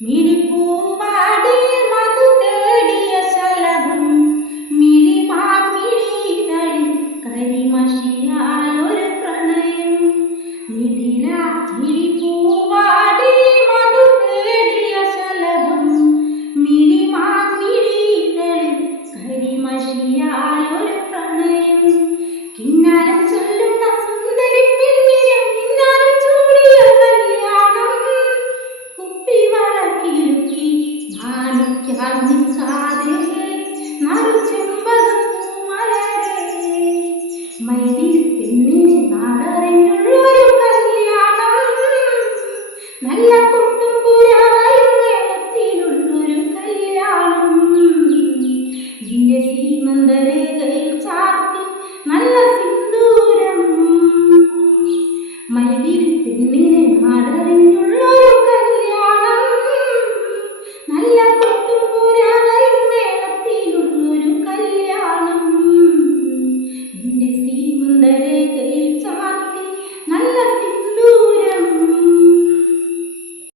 മിഴിപ്പൂവാടി മധു തേടിയ ശലഭം മിഴിമാർമിഴികളിൽ കരിമഷിയാലൊരു പ്രണയം മിഥില. മിഴിപ്പൂവാടി മധു തേടിയ ശലഭം മിഴിമാർമിഴികളിൽ കരിമഷിയാലൊരു പ്രണയം കിന്നാരം ചൊല്ലുന്ന സുന്ദരി പെണ്ണിനെ കിന്നാരം ചൂടിയ കല്യാണം കുപ്പിവളക്കിലുക്കി മാനിക്കാൻ നിൽക്കാതെ